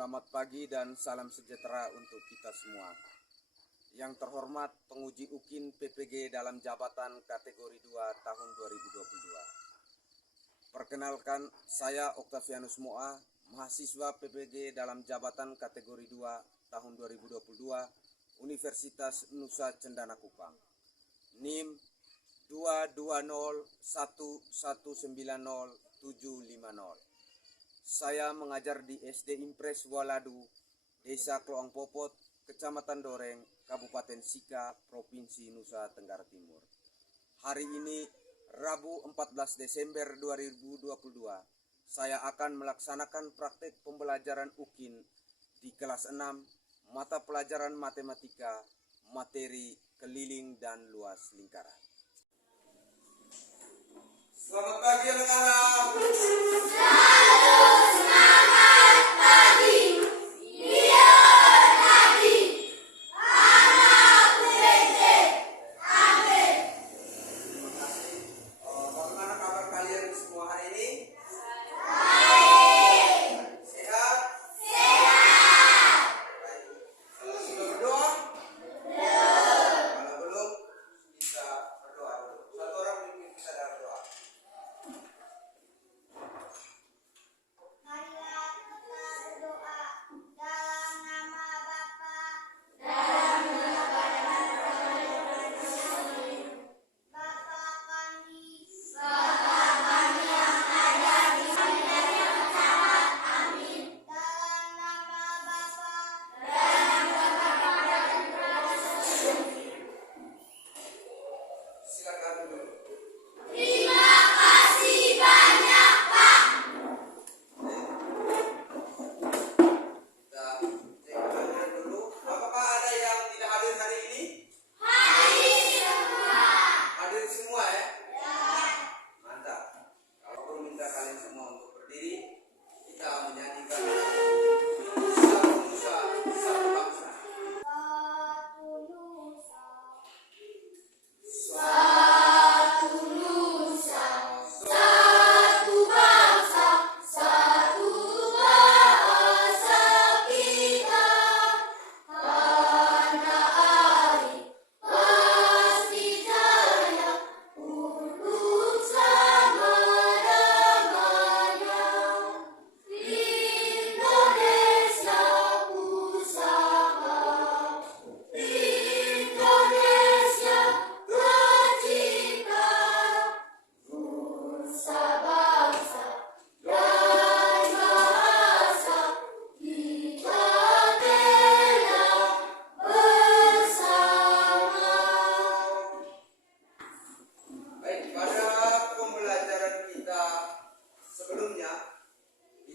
Selamat pagi dan salam sejahtera untuk kita semua. Yang terhormat penguji UKIN PPG dalam jabatan kategori 2 tahun 2022. Perkenalkan, saya Octavianus Moa, mahasiswa PPG dalam jabatan kategori 2 tahun 2022, Universitas Nusa Cendana Kupang. NIM 22011900750. Saya mengajar di SD Impres Waladu, Desa Kloang Popot, Kecamatan Doreng, Kabupaten Sika, Provinsi Nusa Tenggara Timur. Hari ini, Rabu 14 Desember 2022, saya akan melaksanakan praktek pembelajaran UKIN di kelas 6, mata pelajaran matematika, materi keliling dan luas lingkaran. Selamat pagi anak-anak.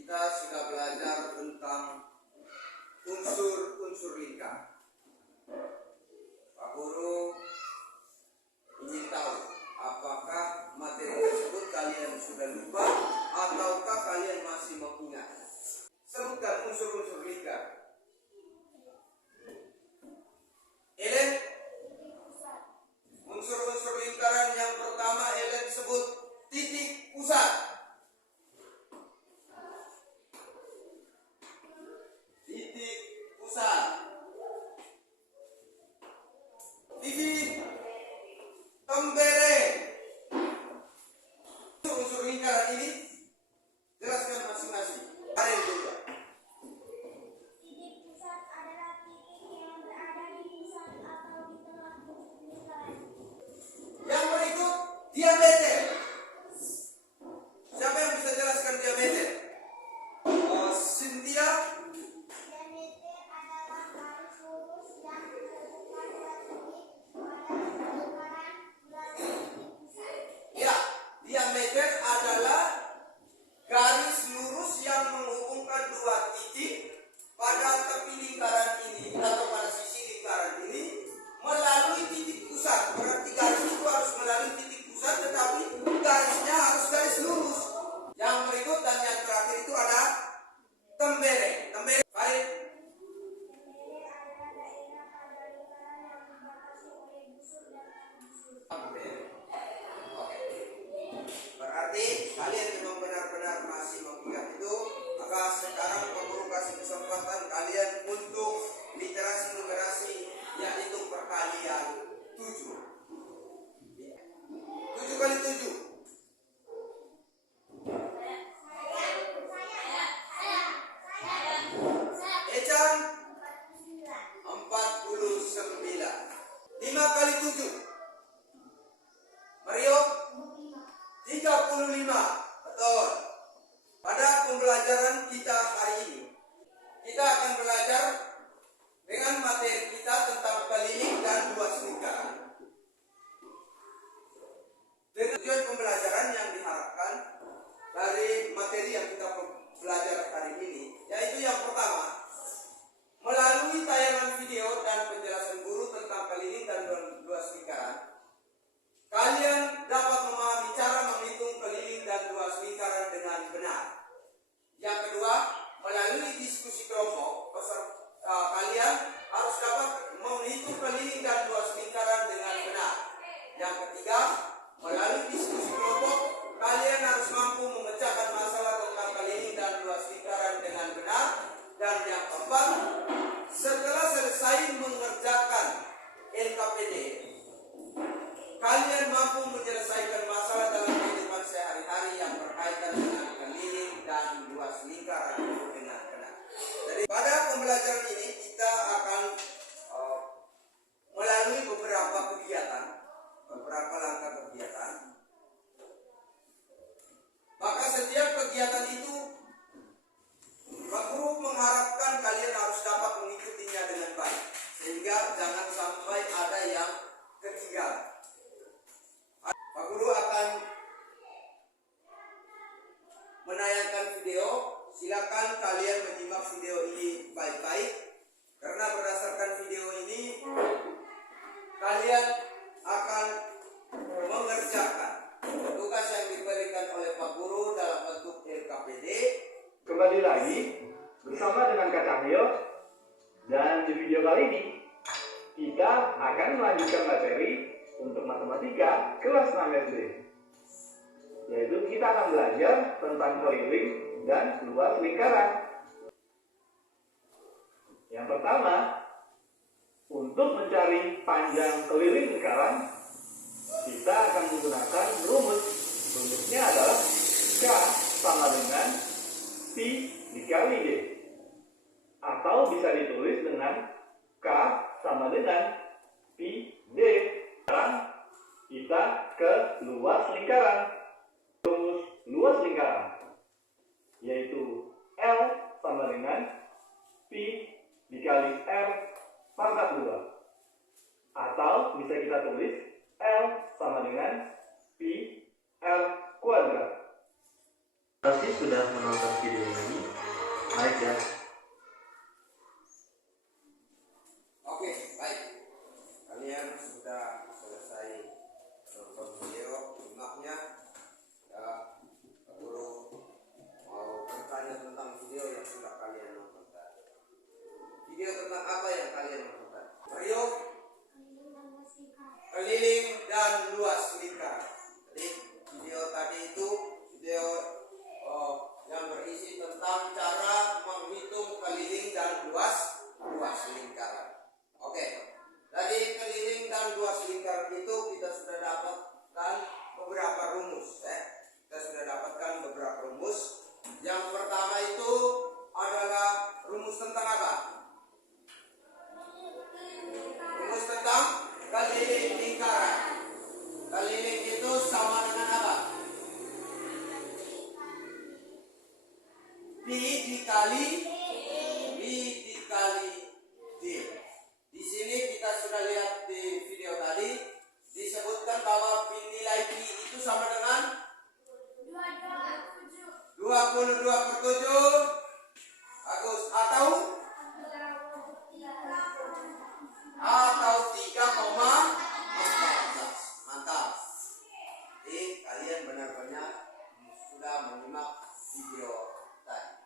Kita sudah belajar tentang unsur-unsur lingkar. Pak Guru ingin tahu apakah materi tersebut kalian sudah lupa ataukah kalian masih mengingat. Sebutkan unsur-unsur lingkar. Ellen, unsur-unsur lingkaran yang pertama Ellen sebut titik pusat. Titik tembereng. Unsur lingkaran ini jelaskan masing-masing. Ada yang juga. yang kita belajar hari ini, yaitu yang pertama, melalui tayangan video dan penjelasan guru tentang keliling dan luas lingkaran, kalian dapat memahami cara menghitung keliling dan luas lingkaran dengan benar. Yang kedua, melalui diskusi kelompok, kalian harus dapat menghitung keliling dan luas lingkaran dengan benar. Yang ketiga, melalui diskusi kelompok, kalian harus mampu memecahkan masalah tentang keliling dan luas lingkaran dengan benar. Dan yang keempat, setelah selesai mengerjakan LKPD, kalian mampu menyelesaikan masalah dalam kehidupan sehari-hari yang berkaitan dengan keliling dan luas lingkaran dengan benar. Jadi pada pembelajaran ini kita akan melalui beberapa kegiatan, beberapa langkah kegiatan. Maka setiap kegiatan itu Pak Guru mengharapkan kalian harus dapat mengikutinya dengan baik, sehingga jangan sampai ada yang ketinggalan. Pak Guru akan menayangkan video. Silakan kalian menyimak video ini baik-baik, karena berdasarkan video ini kalian akan mengerjakan tugas yang diberikan oleh Pak Guru dalam bentuk LKPD. Kembali lagi bersama dengan Kak Cahyo, dan di video kali ini kita akan melanjutkan materi untuk matematika kelas 6 SD, yaitu kita akan belajar tentang keliling dan luas lingkaran. Yang pertama, untuk mencari panjang keliling lingkaran, kita akan menggunakan rumus. Rumusnya adalah K sama dengan Pi dikali D, atau bisa ditulis dengan K sama dengan Pi D. Sekarang kita ke luas lingkaran. Rumus luas lingkaran yaitu L sama dengan Pi dikali R pangkat 2, atau bisa kita tulis L sama dengan Pi R kuadrat. Terima kasih sudah menonton video ini. Like ya. Oke, baik. Kalian sudah selesai nonton video, simaknya. Ya, Pak Guru mau bertanya tentang video yang sudah kalian nonton tadi. Video tentang apa yang kalian nonton tadi? Mario, keliling dan luas lingkaran. Jadi video tadi itu video yang berisi tentang cara menghitung keliling dan luas lingkaran. Oke, dari keliling dan luas lingkaran itu kita sudah dapatkan beberapa rumus. Kita sudah dapatkan beberapa rumus. Yang pertama itu adalah rumus tentang apa? Rumus tentang keliling lingkaran. Keliling itu sama dengan apa? Pi dikali D. Di sini kita sudah lihat di video tadi disebutkan bahwa nilai Pi itu sama dengan 22/7. Bagus. Atau 3,14. Mantap. Jadi kalian benar-benar sudah menyimak video tadi.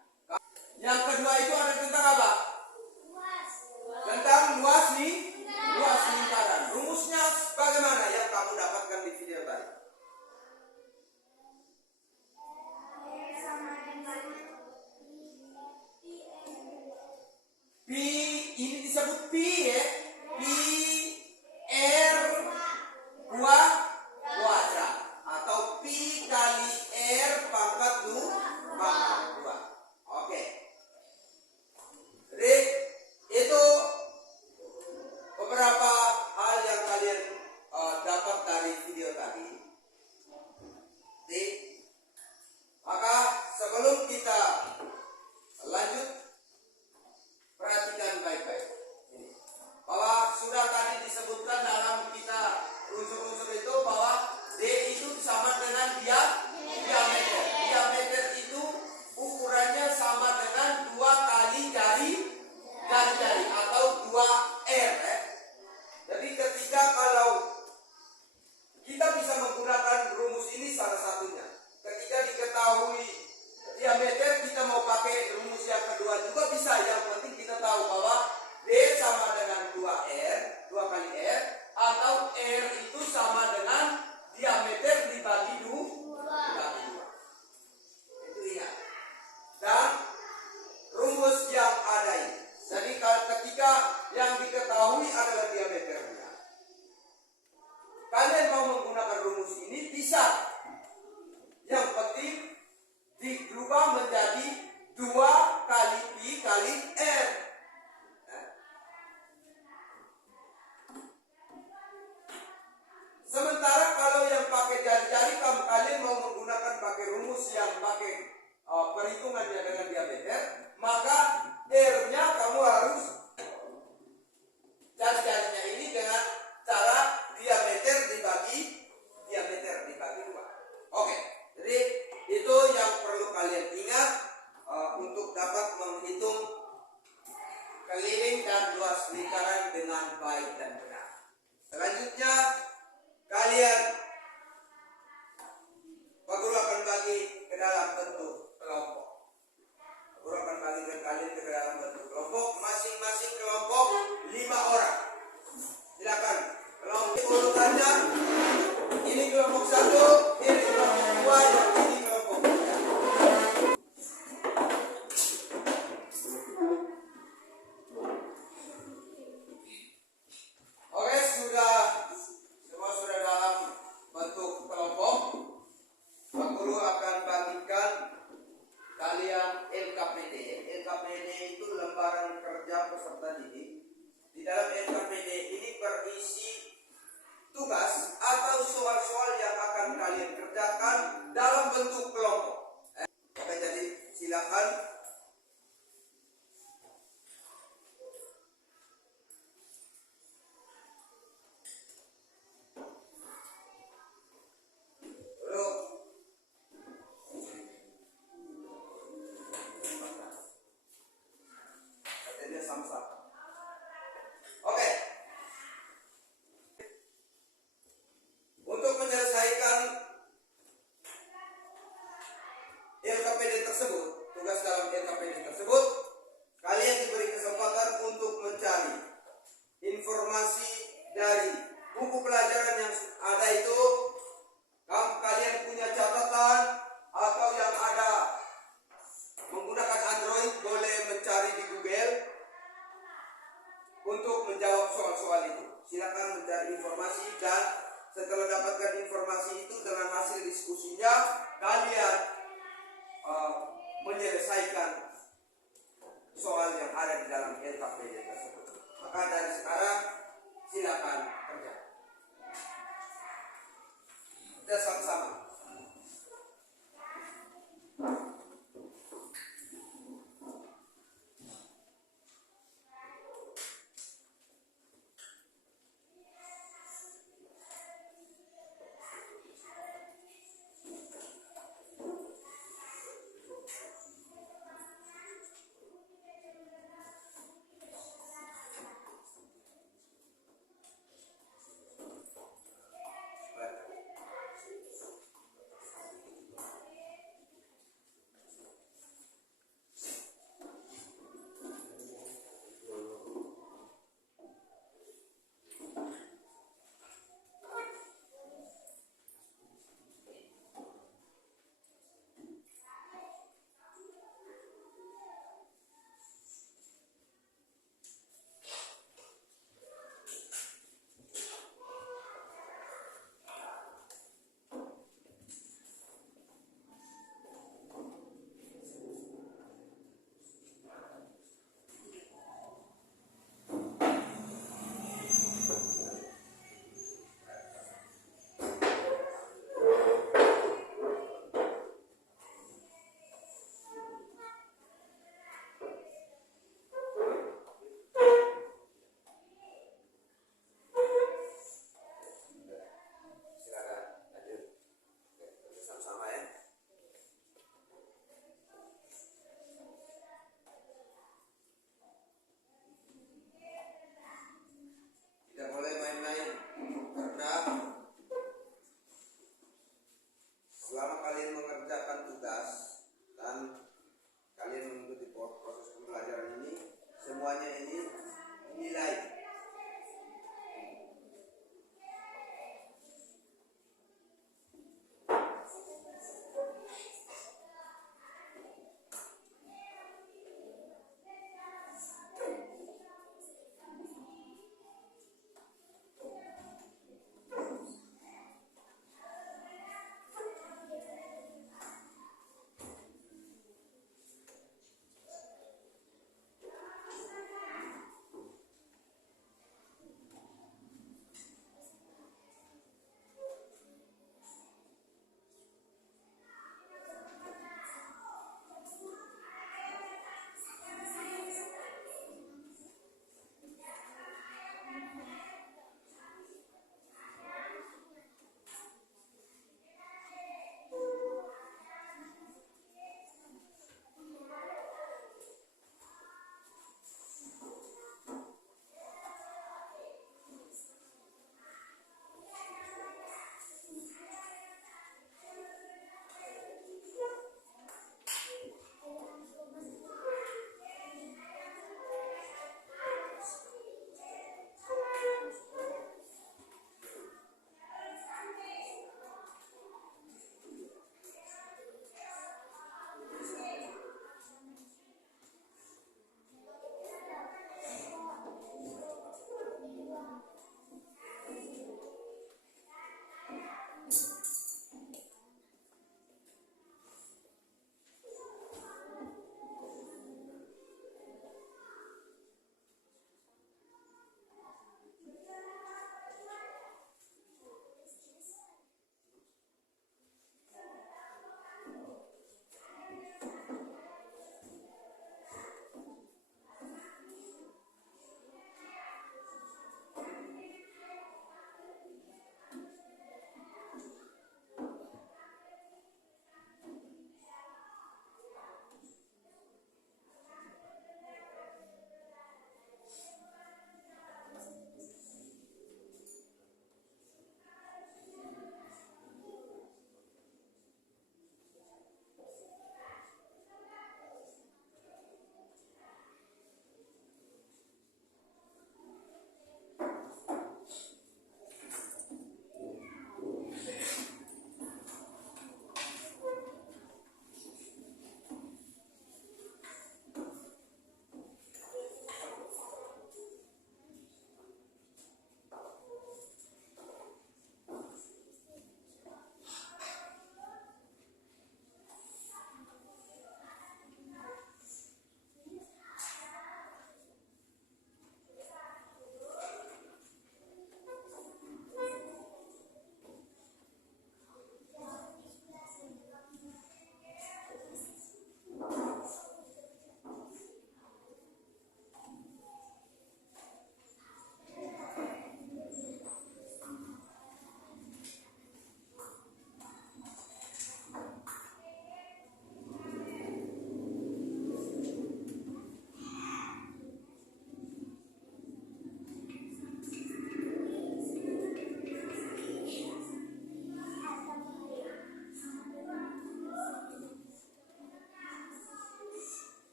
Yang kedua itu ada tentang apa? Tentang luas lingkaran. Rumusnya bagaimana yang kamu dapatkan di video tadi? Pi, ini disebut pi ya. Pi R kuadrat atau pi kali R pangkat 2. Oke. Jadi itu beberapa hal yang kalian dapat dari video tadi. Jadi, maka sebelum kita lanjut, perhatikan baik-baik. Pak kalian ingat untuk dapat menghitung keliling dan luas lingkaran dengan baik dan benar. Selanjutnya, kalian Pak Guru akan bagi ke dalam bentuk kelompok. Pak Guru akan bagi kalian ke dalam bentuk kelompok. Masing-masing kelompok 5 orang. Silakan. Kelompok urutannya. Ini kelompok 1, ini kelompok 2, dan ini kelompok 3. Oke, semua sudah dalam bentuk kelompok. Pak Guru akan bagikan kalian LKPD. LKPD itu lembaran kerja peserta didik. Di dalam LKPD ini berisi tugas atau soal-soal yang akan kalian kerjakan dalam bentuk kelompok. Oke, jadi silakan. Oke. Untuk menyelesaikan LKPD tersebut, tugas dalam LKPD tersebut, kalian diberi kesempatan untuk mencari informasi dari buku pelajaran yang ada itu. Kalian punya catatan atau yang ada menggunakan Android, boleh mencari di Google untuk menjawab soal-soal itu. Silakan mencari informasi, dan setelah dapatkan informasi itu dengan hasil diskusinya, kalian menyelesaikan soal yang ada di dalam LKPD tersebut. Maka dari sekarang silakan kerja. Kita sama-sama.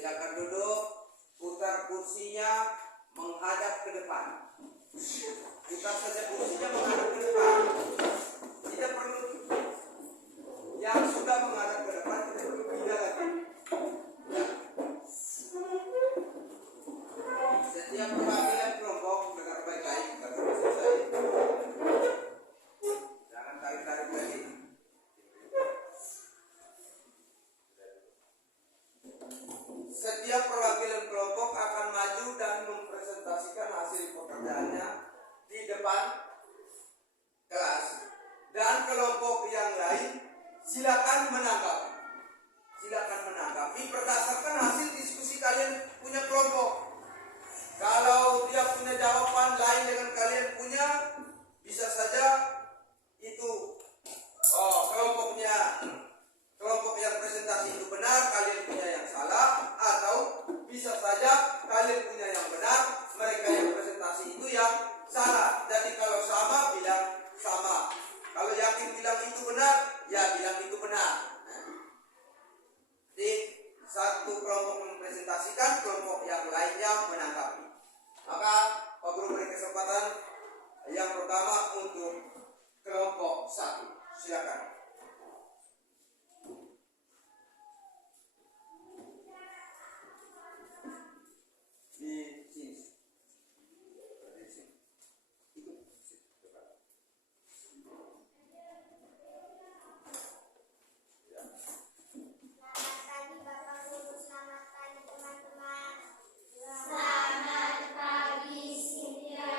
Silakan duduk, putar kursinya menghadap ke depan. Putar saja kursinya menghadap ke depan. Tidak perlu yang sudah menghadap ke depan, tidak perlu pindah lagi. Setiap perwakilan kelompok dengar baik-baik, baru selesai. Jangan tarik-tarik lagi. Setiap perwakilan kelompok akan maju dan mempresentasikan hasil pekerjaannya di depan kelas, dan kelompok yang lain silakan menanggapi. Silakan menanggapi berdasarkan hasil diskusi kalian punya kelompok. Kalau dia punya jawaban lain dengan kalian punya, bisa saja itu kelompok yang presentasi itu benar, kalian punya yang salah, atau bisa saja kalian punya yang benar, mereka yang presentasi itu yang salah. Jadi kalau sama, bilang sama. Kalau yakin bilang itu benar, ya bilang itu benar. Jadi satu kelompok mempresentasikan, kelompok yang lainnya menanggapi. Maka Pak Guru beri kesempatan yang pertama untuk kelompok 1. Silakan. Di sini. Di sini. Ikut. Ya. Selamat pagi Bapak Guru, selamat pagi teman-teman. Selamat pagi Cynthia.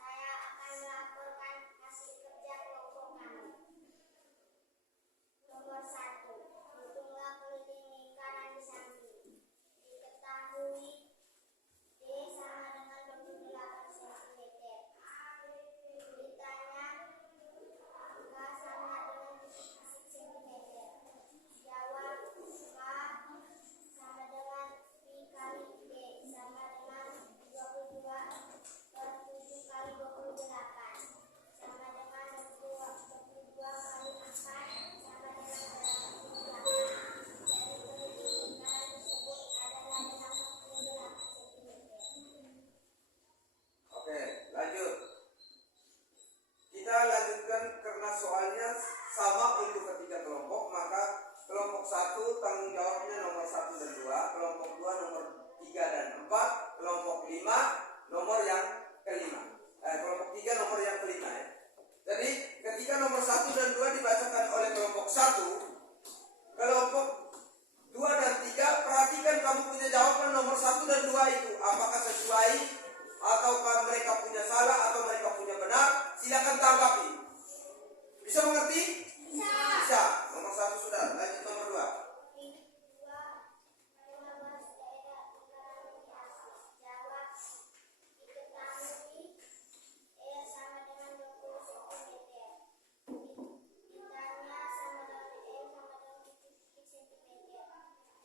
Saya akan melaporkan hasil kerja kelompok kami. Nomor 1, hitunglah keliling lingkaran di samping. Diketahui D sama dengan 28 cm. Ditanya K sama dengan 10 cm. Jawab K sama dengan Pi kali D sama dengan 22 per 7 kali 28 sama dengan 22 kali 4 sama dengan 88. Jadi keliling lingkaran tersebut adalah 88 cm. Oke, lanjut. Kita lanjutkan karena soalnya sama untuk ketiga kelompok, maka kelompok 1 tanggung jawabnya nomor 1 dan 2, kelompok 2 nomor 3 dan 4, kelompok 5 nomor yang kelima. Kelompok 3 nomor yang kelima ya. Jadi ketika nomor 1 dan 2 dibacakan oleh kelompok 1, kelompok 2 dan 3 perhatikan kamu punya jawaban nomor 1 dan 2 itu apakah sesuai, ataukah mereka punya salah atau mereka punya benar. Silakan tanggapi. Bisa mengerti? Bisa. Nomor 1 sudah. Lanjut nomor 2. Titik 2, 15 daerah lingkaran di atas. Jawab diketahui E sama dengan 20 cm. Ditanya sama dengan E sama dengan titik cm.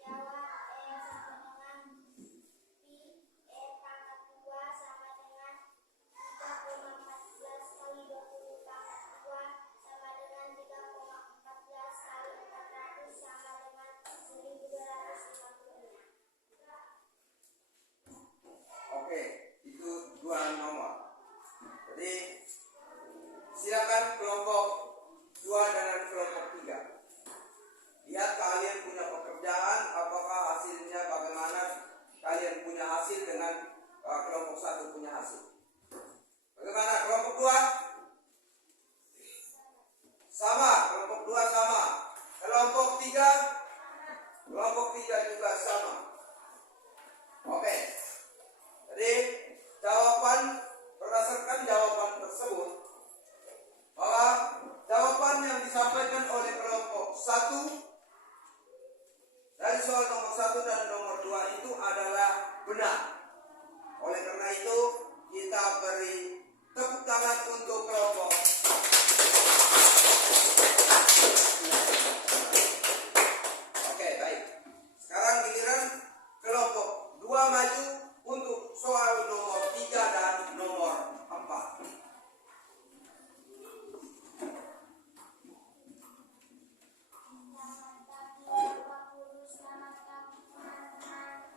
Jawab E sama dengan Pi E pangkat 2 sama dengan 3,14 kali 20 pangkat 2 sama dengan 3,14 kali 400 sama dengan 1256. Oke, itu 2 nomor. Jadi silakan kelompok 2 dan kelompok 3. Lihat kalian punya pekerjaan, apakah hasilnya bagaimana. Kalian punya hasil dengan kelompok 1 punya hasil. Bagaimana kelompok 2? Sama, kelompok 2 sama. Kelompok 3? Kelompok 3 juga sama. Oke. Jadi berdasarkan jawaban tersebut, bahwa jawaban yang disampaikan oleh kelompok 1 dari soal nomor 1 dan nomor 2 itu adalah benar. Oleh karena itu kita beri tepuk tangan untuk kelompok. Oke, baik. Sekarang giliran kelompok 2 maju untuk soal nomor 3 dan nomor 4. Selamat pagi Bapak Guru, selamat pagi teman-teman.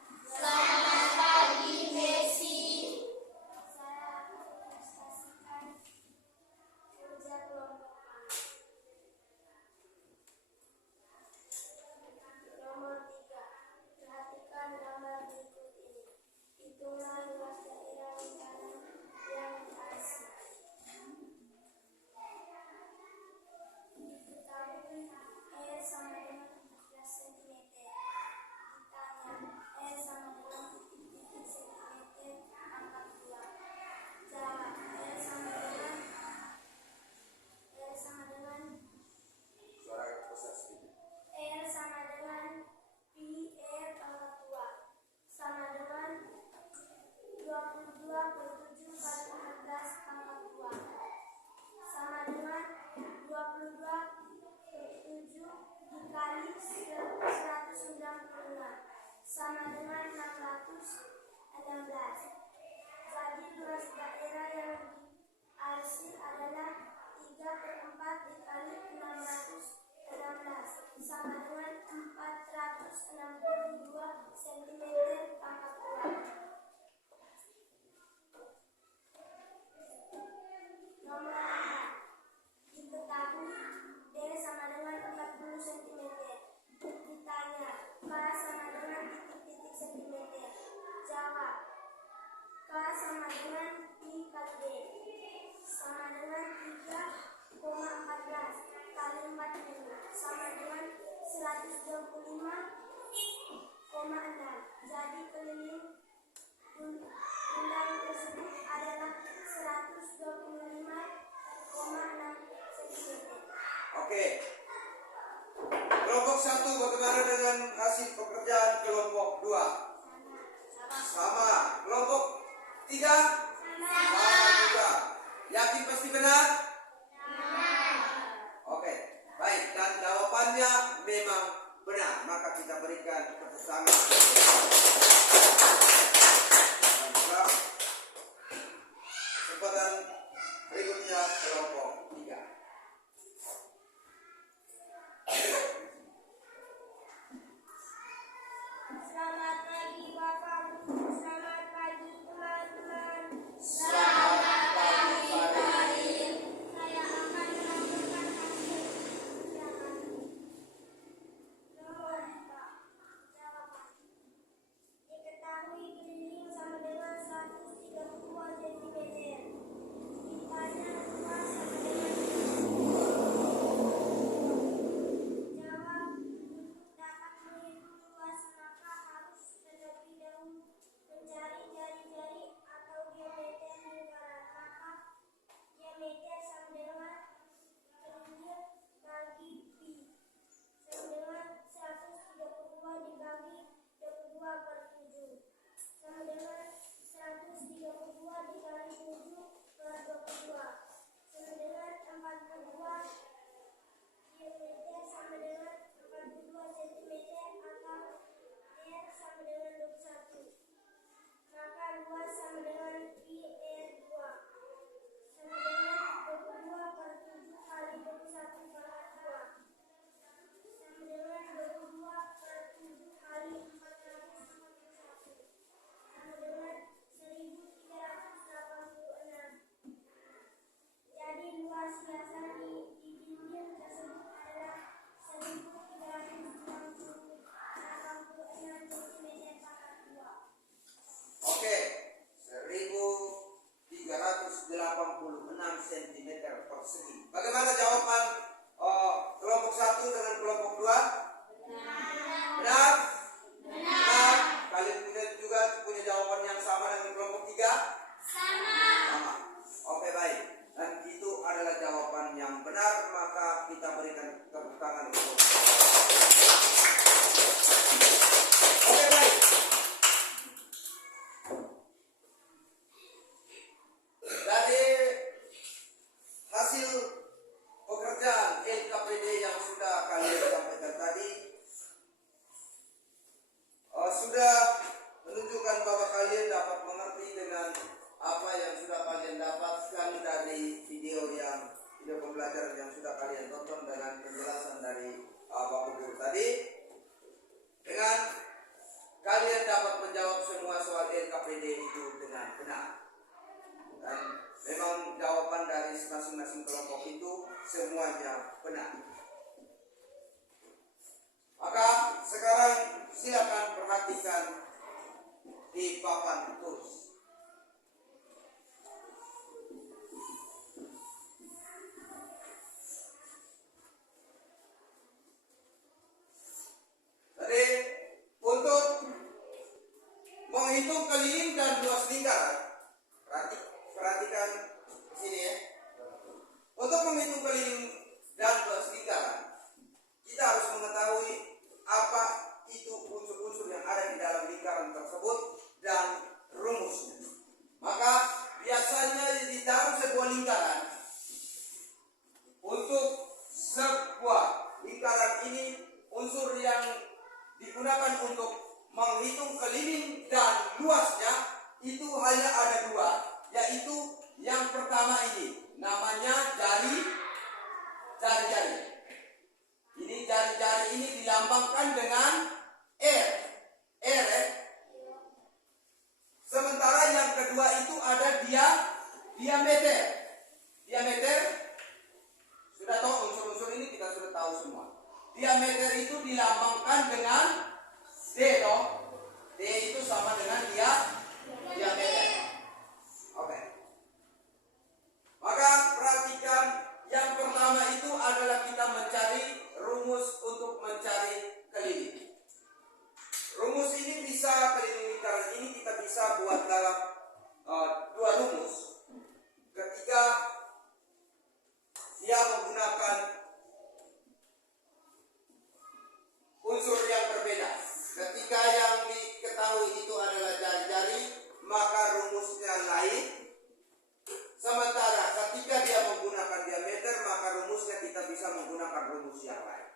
Jadi luas daerah yang diarsir adalah 3/4 dikali 616 sama dengan 462 cm pangkat kuat. Nomor 4. Diketahui D sama dengan 40 cm. Ditanya K sama dengan titik-titik cm. Jawab. K sama dengan pi kali D sama dengan 3,14 kali 40 sama dengan 125,6. Jadi keliling undang tersebut adalah 125,6 cm. Oke. Kelompok 1 bagaimana dengan hasil pekerjaan kelompok 2? Sama. Kelompok 3? Sama juga. Yakin pasti benar? Oke. Baik, dan jawabannya memang benar. Maka kita berikan tepuk tangan. Kesempatan berikutnya kelompok 3. Selamat pagi Bapak Guru, selamat pagi teman-teman. Selamat pagi, Farid. Saya akan melaporkan hasil ujian. Nomor 4. Jawaban. Diketahui keliling sama dengan 132 cm. Ditanya luas sama dengan jawab. Untuk dapat menghitung luas maka harus terlebih dahulu mencari jari-jari atau diameter lingkaran. Maka diameter sama dengan keliling bagi pi sama dengan 132 dibagi 22/7 sama dengan 132 dikali 7/22 sama dengan 42. Diameter sama dengan 42 cm atau D sama dengan 21. Maka luas sama dengan pi R2 sama dengan 22/7 kali 21/2 sama dengan 22/7 kali 441 sama dengan 1386. Jadi luas biasa di dinding tersebut adalah 1386 cm pangkat 2. Oke, 1386 cm persegi. Bagaimana jawaban kelompok 1 dengan kelompok 2? Benar? Benar. Kalian juga punya jawaban yang sama dengan kelompok 3? Sama. Oke, baik. Dan itu adalah jawaban yang benar, maka kita berikan tepuk tangan untuk. Oke, baik. Dari hasil pekerjaan LKPD yang sudah kalian sampaikan tadi, sudah menunjukkan bahwa kalian dapat mengerti dengan apa yang sudah kalian dapatkan dari video pembelajaran yang sudah kalian tonton dengan penjelasan dari Bapak Guru tadi. Dengan kalian dapat menjawab semua soal LKPD itu dengan benar. Dan memang jawaban dari masing-masing kelompok itu semuanya benar. Maka sekarang silakan perhatikan di papan tulis. Jadi untuk menghitung keliling dan luas lingkaran, perhatikan sini ya. Untuk menghitung keliling dan luas lingkaran, kita harus mengetahui apa itu unsur-unsur yang ada di dalam lingkaran tersebut dan rumusnya. Maka biasanya di dalam sebuah lingkaran, untuk sebuah lingkaran ini unsur yang digunakan untuk menghitung keliling dan luasnya itu adalah jari-jari, maka rumusnya lain. Sementara ketika dia menggunakan diameter, maka rumusnya kita bisa menggunakan rumus yang lain.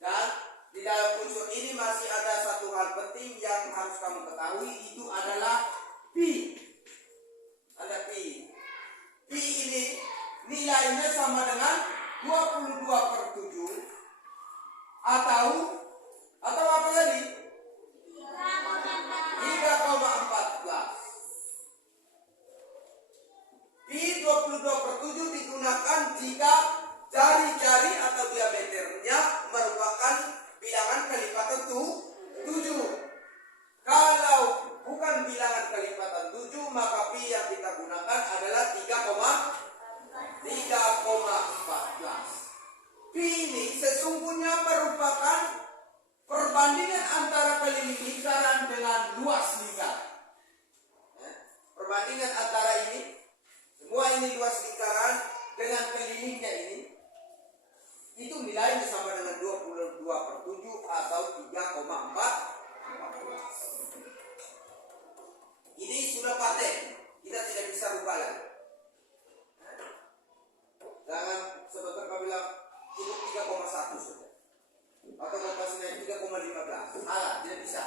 Dan di dalam unsur ini masih ada satu hal penting yang harus kamu ketahui, itu adalah pi. Ada pi. Pi ini nilainya sama dengan 22/7 atau apa tadi? 3,14. Pi 22/7 digunakan jika jari-jari atau diameternya merupakan bilangan kelipatan 7. Kalau bukan bilangan kelipatan 7, maka pi yang kita gunakan adalah 3,14. Pi ini sesungguhnya merupakan perbandingan antara keliling lingkaran dengan luas lingkaran. Perbandingan antara ini, semua ini luas lingkaran dengan kelilingnya ini, itu nilainya sama dengan 22/7 atau 3,14. Ini sudah paten, kita tidak bisa rubah lagi. Jangan sebentar kau bilang cukup 3,1 saja, atau kau kasih naik 3,15. Salah, tidak bisa.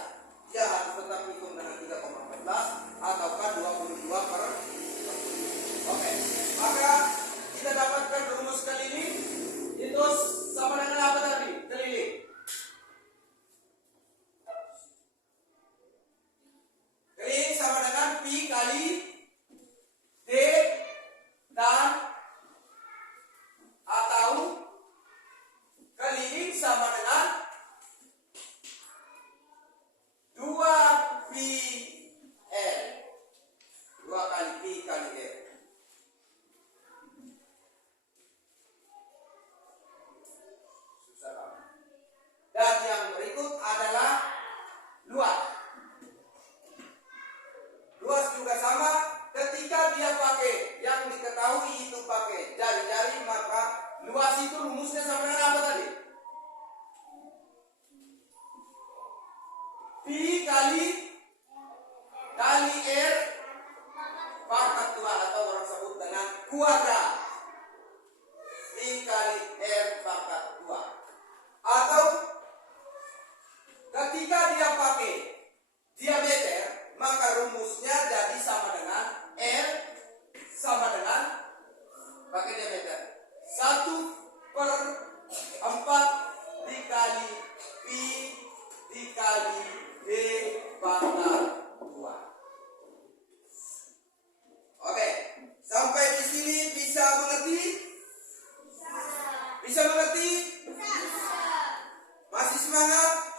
Dia harus tetap hitung dengan 3,14 ataukah 22/7. Oke, maka kita dapatkan rumus keliling itu sama dengan apa tadi? Keliling. Keliling sama dengan pi kali d dan atau keliling sama dengan 2 pi r. 2 kali pi kali r. Dan yang berikut adalah luas. Luas juga sama, ketika dia pakai yang diketahui itu pakai jari-jari, maka luas itu rumusnya sama dengan apa tadi? Pi kali R pangkat 2 atau orang sebut dengan kuadrat. Pi kali R pangkat 2. Atau ketika dia pakai diameter, maka rumusnya jadi sama dengan R sama dengan pakai diameter 1/4 dikali pi dikali d pangkat 2. Oke, sampai di sini bisa mengerti? Bisa mengerti? Masih semangat?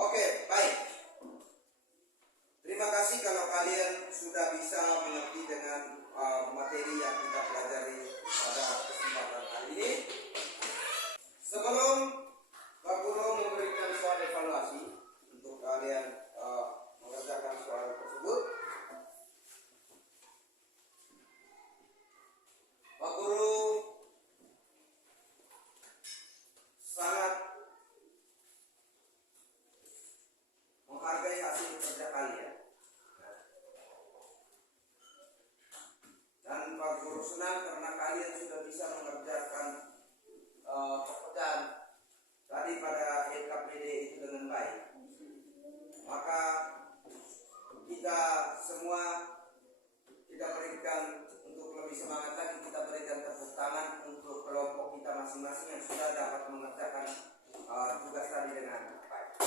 Oke, baik. Terima kasih kalau kalian sudah bisa mengerti dengan materi yang kita pelajari pada kesempatan kali ini. Sebelum Pak Guru memberikan soal evaluasi untuk kalian mengerjakan soal tersebut, Pak Guru sangat menghargai hasil kerja kalian. Dan Pak Guru senang karena kalian sudah bisa mengerjakan pekerjaan tadi pada LKPD itu dengan baik. Maka kita semua kita berikan, untuk lebih semangat lagi, kita berikan tepuk tangan untuk kelompok kita masing-masing yang sudah dapat mengerjakan tugas tadi dengan baik.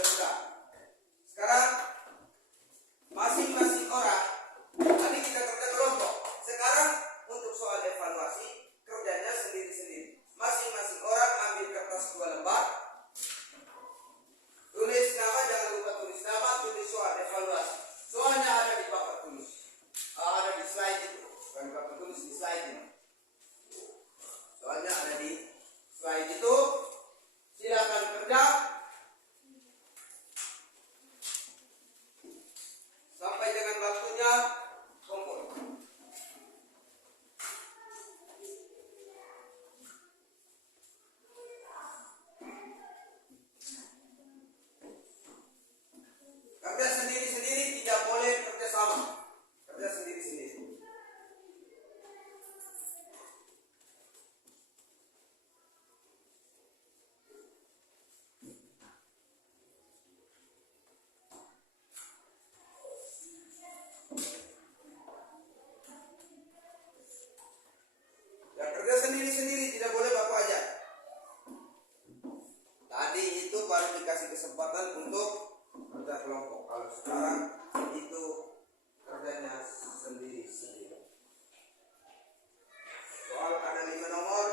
Sudah. Sekarang Kalau sekarang itu kerjanya sendiri-sendiri. Soal ada 5 nomor.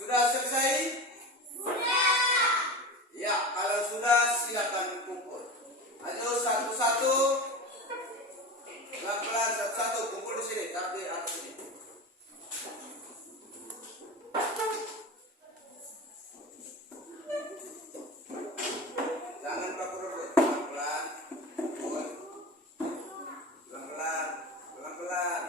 Sudah selesai? Sudah. Ya, kalau sudah silakan kumpul. Ayo satu-satu. Pelan-pelan satu-satu kumpul di sini, tapi atas sini. Jangan rebut-rebut. Pelan-pelan. Kumpul. Pelan-pelan. Pelan-pelan.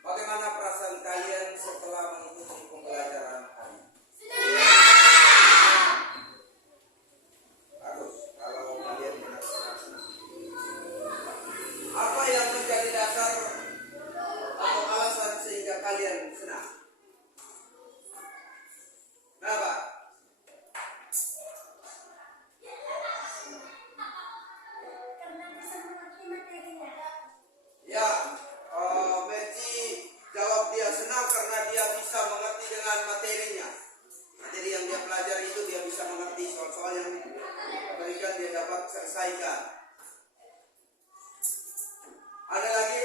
Bagaimana perasaan kalian setelah mengikuti pembelajaran hari ini? Bagus, kalau kalian benar-benar senang. Apa yang menjadi dasar atau alasan sehingga kalian senang? Kenapa? Ya, Beci jawab dia senang karena dia bisa mengerti dengan materinya. Materi yang dia pelajari itu dia bisa mengerti, soal-soal yang diberikan dia dapat selesaikan. Ada lagi?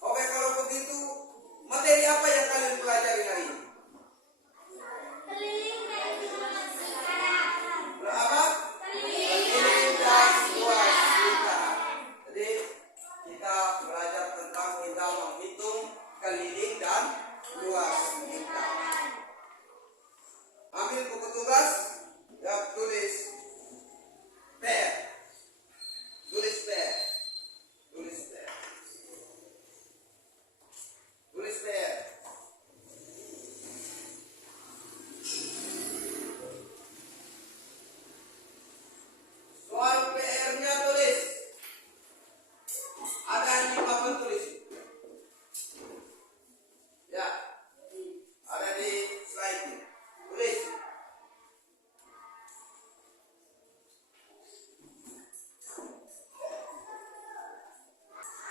Oke, kalau begitu materi apa yang kalian pelajari hari ini? Apa? Keliling dan luas lingkaran. Jadi kita belajar tentang kita menghitung keliling dan luas lingkaran. Ambil buku tugas, ya tulis PR. Tulis PR. Tulis PR. Tulis PR. Soal PR-nya tulis. Ada 5 tulis. Ya. Ada di slide ini. Tulis.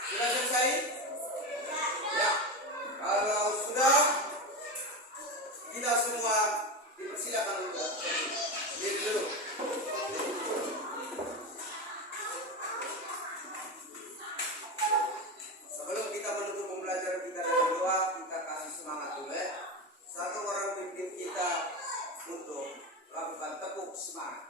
Sudah selesai? Ya. Kalau sudah, kita semua dipersilakan untuk berdiri dulu. Sebelum kita menutup pembelajaran kita dengan doa, kita kasih semangat dulu ya. Satu orang pimpin kita untuk lakukan tepuk semangat.